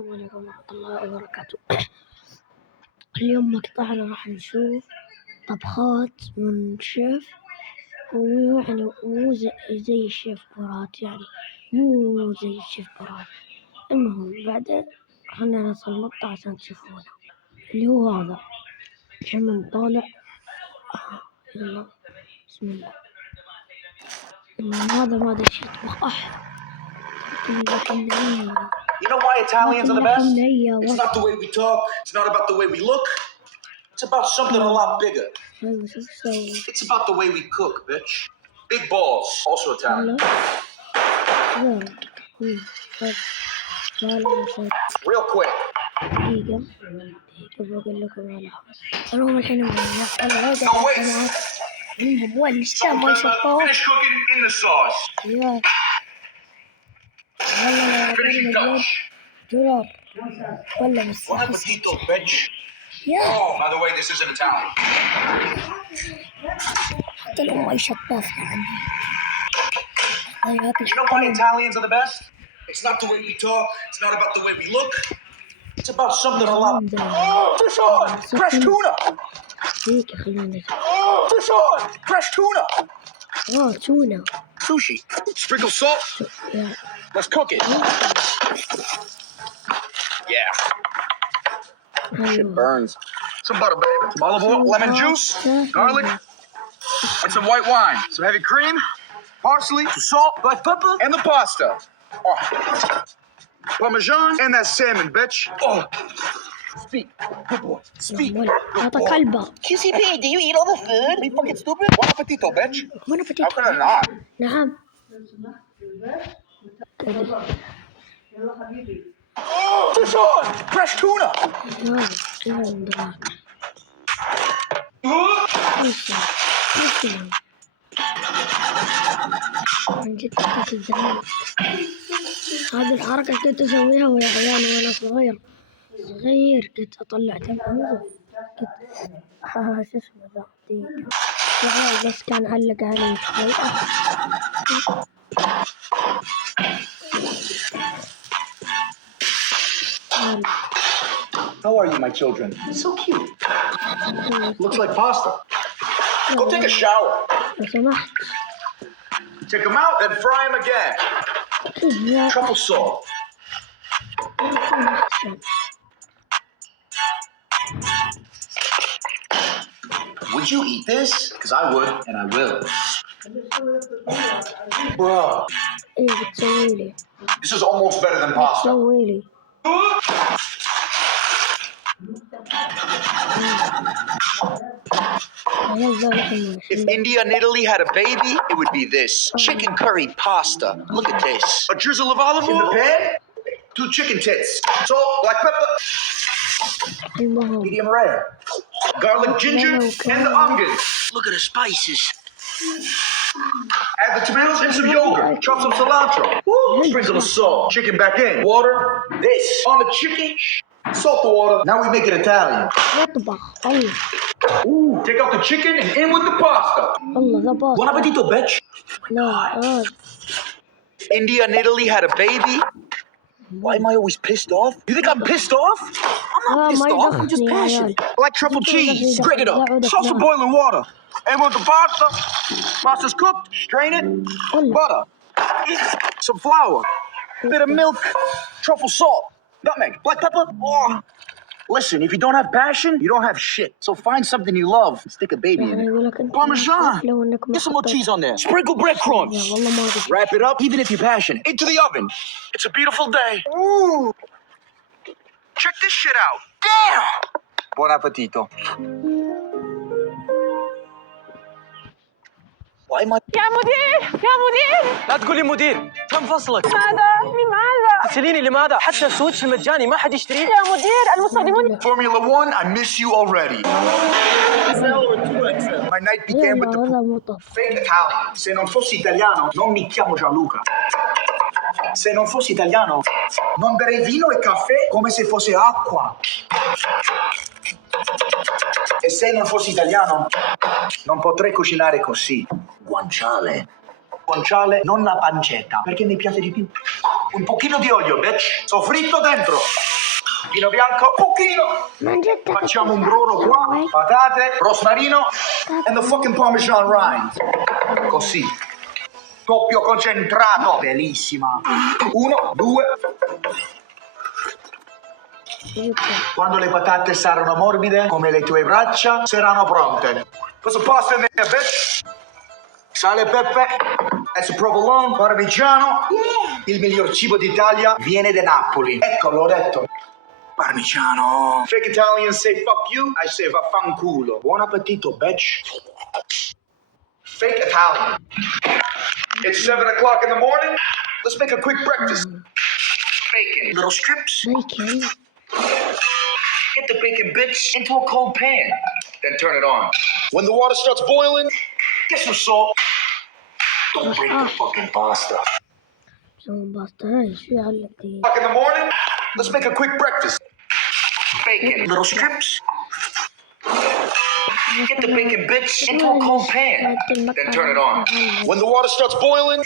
السلام عليكم ورحمة الله وبركاته. اليوم مقطعنا راح نشوف طبخات من شيف، ويعني مو زي الشيف برات، يعني مو زي الشيف برات. المهم بعدين خلنا نوصل المقطع عشان تشوفونه، اللي هو هذا كم طالع. يلا بسم الله. هذا ما ادري ايش يطبخ احد. You know why Italians are the best? It's not the way we talk. It's not about the way we look. It's about something a lot bigger. It's about the way we cook, bitch. Big balls, also Italian. Real quick. No wait. Finish cooking in the sauce. Yeah. Finishing touch. Buon appetito, bitch. Yeah. Oh, by the way, this isn't Italian. حتى لو ما يشطف يعني. You know why Italians are the best? It's not the way we talk. It's not about the way we look. It's about something a lot. Oh, fish on! Fresh tuna! Oh, fish on! Fresh tuna! Oh, tuna. Sushi. Sprinkle salt. Yeah. Let's cook it. Yeah. Shit burns. Some butter, baby. Some olive oil, lemon juice, garlic, and some white wine. Some heavy cream, parsley, some salt, black pepper, and the pasta. Oh. Parmesan and that salmon, bitch. Oh. Speak. Good boy. Speak. أعطى كلبة. QCP, do you eat all the food? Are you fucking stupid? Buon appetito, bitch. Buon appetito. How could I not? نعم. Oh, fish on! Fresh tuna! من جد كنت الزمان. هذه الحركة كنت أسويها ويا عيالي وأنا صغير كنت أطلع دم أنظف. كنت شو اسمه ذا دقيقة بس كان علق علي شوي. How are you, my children? So cute. Looks like pasta. Go take a shower. Take them out, then fry them again. Truffle salt. Would you eat this? Because I would, and I will. Bro. This is almost better than pasta. If India and Italy had a baby, it would be this. Chicken curry pasta. Look at this. A drizzle of olive oil in the pan. 2 chicken tits. Salt, black pepper. Medium rare. Garlic, ginger, and the onions. Look at the spices. Add the tomatoes and some yogurt. Chop some cilantro. Sprinkle of salt. Chicken back in. Water. This on the chicken. Salt the water. Now we make it Italian. Ooh, take out the chicken and in with the pasta. Buon appetito, bitch. If India and Italy had a baby. Why am I always pissed off? You think I'm pissed off? I'm not pissed off. I'm just passionate. I like truffle cheese. Grate it up. Salt some boiling water. And with the pasta. Pasta's cooked. Strain it. Butter. Some flour. Bit of milk. Truffle salt. Nutmeg. Black pepper. Oh. Listen, if you don't have passion, you don't have shit. So find something you love and stick a baby in it. Parmesan. Get some more cheese on there. Sprinkle breadcrumbs. Wrap it up, even if you're passionate. Into the oven. It's a beautiful day. Ooh. Check this shit out. Damn. Buon appetito. Why am I... يا مدير يا مدير لا تقولي مدير، كم فصلك؟ لماذا؟ تسأليني لماذا؟ حتى السويتش المجاني ما حد يشتريه. يا مدير المستخدمون. Formula 1, I miss you already. My night began with the fake Italian. Se non fossi italiano, non mi chiamo Gianluca. Se non fossi italiano, non berrei vino e caffè come se fosse acqua. E se non fossi italiano, non potrei cucinare così. Guanciale. guanciale, non la pancetta, perché mi piace di più. Un pochino di olio, bitch. Soffritto dentro. Vino bianco, pochino. Facciamo un brodo qua, patate, rosmarino and the fucking Parmesan rind. Così. Doppio concentrato. Bellissima. 1, 2. Quando le patate saranno morbide, come le tue braccia, saranno pronte. Questo pasta in there, bitch. Sale e pepe, adesso provolone, parmigiano. Il miglior cibo d'Italia viene da Napoli. Ecco, l'ho detto. Parmigiano. Fake Italians say fuck you, I say vaffanculo. Buon appetito, bitch. Fake Italian. It's 7 o'clock in the morning. Let's make a quick breakfast. Bacon. Little strips. Bacon. Get the bacon bits into a cold pan. Then turn it on. When the water starts boiling, get some salt. Don't break the fucking pasta. Some pasta. Hey, شو علقتي؟ O'clock in the morning, let's make a quick breakfast. Bacon. Little strips. Get the bacon bits into a cold pan. Then turn it on. When the water starts boiling,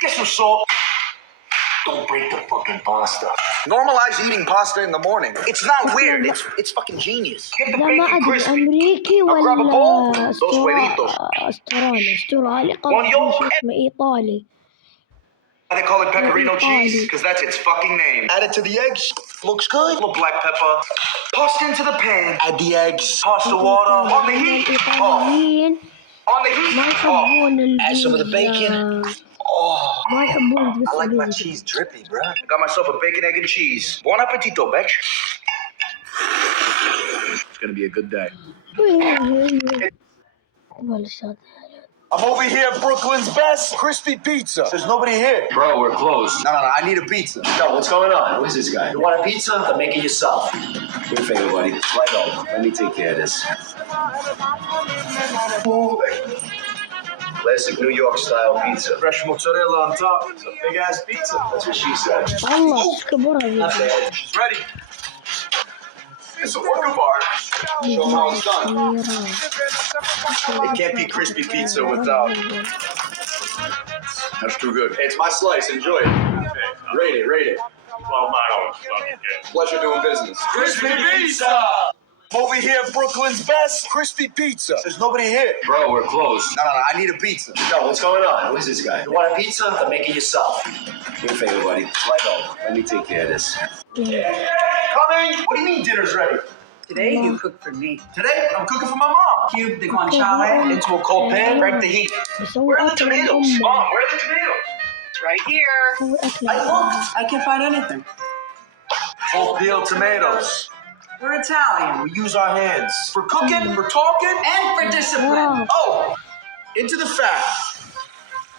get some salt. Don't break the fucking pasta. Normalize eating pasta in the morning. It's not weird. It's fucking genius. Get the لا ما bacon أدري crispy. أمريكي Now grab a bowl. ولا Those huevitos. استرالي One قصدي yolk. شو اسمه إيطالي. They call it pecorino cheese because that's its fucking name. Add it to the eggs. Looks good. A little black pepper. Pasta into the pan. Add the eggs. Pasta water. On the heat. Oh. الإيطاليين On the heat. ما يحبون Add some of the bacon. Oh. ما يحبون I like my cheese drippy, bruh. I got myself a bacon, egg, and cheese. Buon appetito, bitch. It's gonna be a good day. I'm over here at Brooklyn's best crispy pizza. There's nobody here. Bro, we're closed. No, I need a pizza. Yo, what's going on? Who is this guy? You want a pizza? Then make it yourself. Do me a favor, buddy. Right over. Let me take care of this. Classic New York style pizza. Fresh mozzarella on top. It's a big ass pizza. That's what she said. الله كبرها She's ready. It's a work of art. Show them how it's done. It can't be crispy pizza without. That's too good. Hey, it's my slice. Enjoy it. Rate it. Pleasure doing business. Crispy pizza! Over here at Brooklyn's best crispy pizza. There's nobody here. Bro, we're closed. No, I need a pizza. Yo, what's going on? Who is this guy? You want a pizza? Then make it yourself. Do me a favor, buddy. Right over. Let me take care of this. Coming? What do you mean dinner's ready? Today you cook for me. Today, I'm cooking for my mom. Cube the guanciale. Into a cold pan, crank the heat. Where are the tomatoes? Mom, where are the tomatoes? It's right here. I looked. I can't find anything. Full peeled tomatoes. We're Italian. We use our hands. For cooking, for talking, And for discipline. oh, into the fat.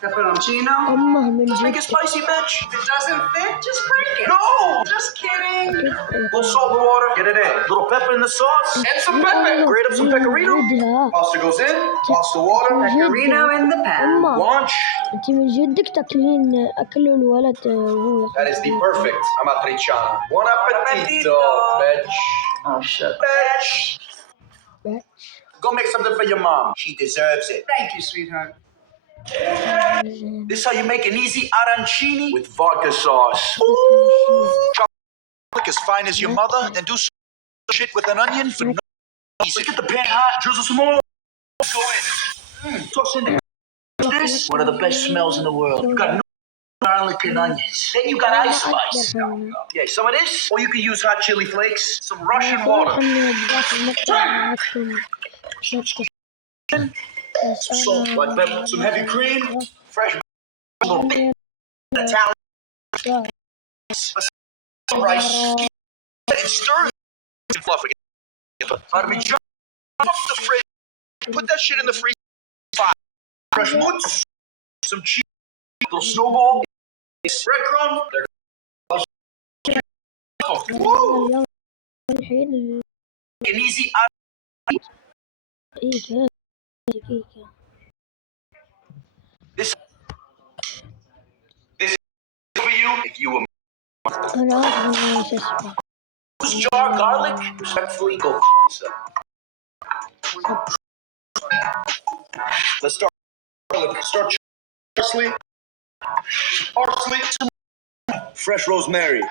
Pepperoncino. أمه من Just make جد it spicy, bitch. If it doesn't fit, just break it. No! Just kidding. Little salt and water, get it in. Little pepper in the sauce, and some pepper. Grate up some pecorino. عودها Pasta goes in, toss the water. Pecorino in the pan. أمه Launch. أنت من جدك تاكلين أكلوا الولد وهو That is the perfect amatriciana. Buon appetito, bitch. Oh, shit. Bitch. يحب. Go make something for your mom. She deserves it. Thank you, sweetheart. This is how you make an easy arancini with vodka sauce. Look as fine as your mother, then do some shit with an onion for no reason. Get the pan hot, drizzle some oil. Go in. Toss in this. One of the best smells in the world. You got no garlic and onions. Then you got ice spice. Yeah, some of this, or you can use hot chili flakes, some Russian water. Some salt, black pepper, some heavy cream, fresh little bit Italian some rice. And stir it and fluff again. Parmigiano off the fridge. Put that shit in the freezer. Fresh mozz, some cheese, little snowball, breadcrumb. Woo! An easy This is for you if you were this jar garlic. Respectfully, go f yourself. Let's start. Start. Parsley, fresh rosemary, a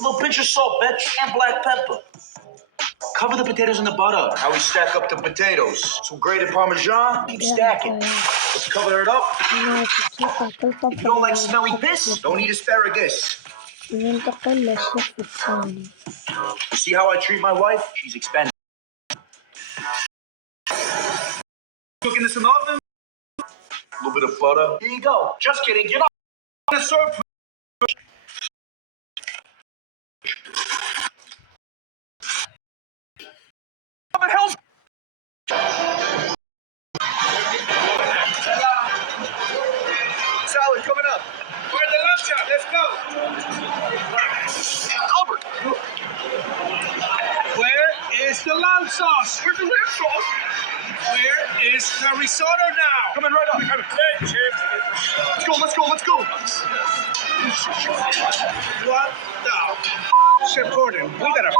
little pinch of salt, bitch, and black pepper. Cover the potatoes in the butter. How we stack up the potatoes. Some grated Parmesan, keep stacking. Let's cover it up. You don't like smelly piss? Don't eat asparagus. ننتقل للصف الثاني. You see how I treat my wife? She's expensive. Cooking this in the oven. A little bit of butter. Here you go. Just kidding. You're not gonna serve. What the hell's salad coming up? Where's the lunch shop? Let's go. Albert. Where is the lamb sauce? Where's the lamb sauce? Where is the risotto now? Coming right up. Let's go, let's go, let's go. What the Chef Gordon, we got a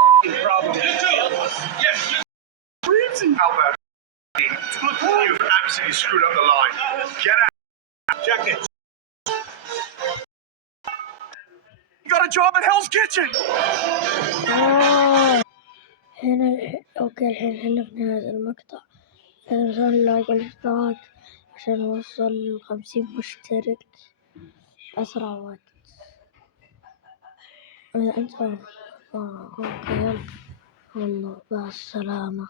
problem. Yes. Albert, you've absolutely screwed up the line. Get out. Check it. You got a job at Hell's Kitchen. هنا اوكي الحين احنا في نهاية المقطع. لازم نسوي لايك والاشتراك عشان نوصل 50 مشترك بأسرع وقت. إذا أنت اوكي يلا والله مع السلامة.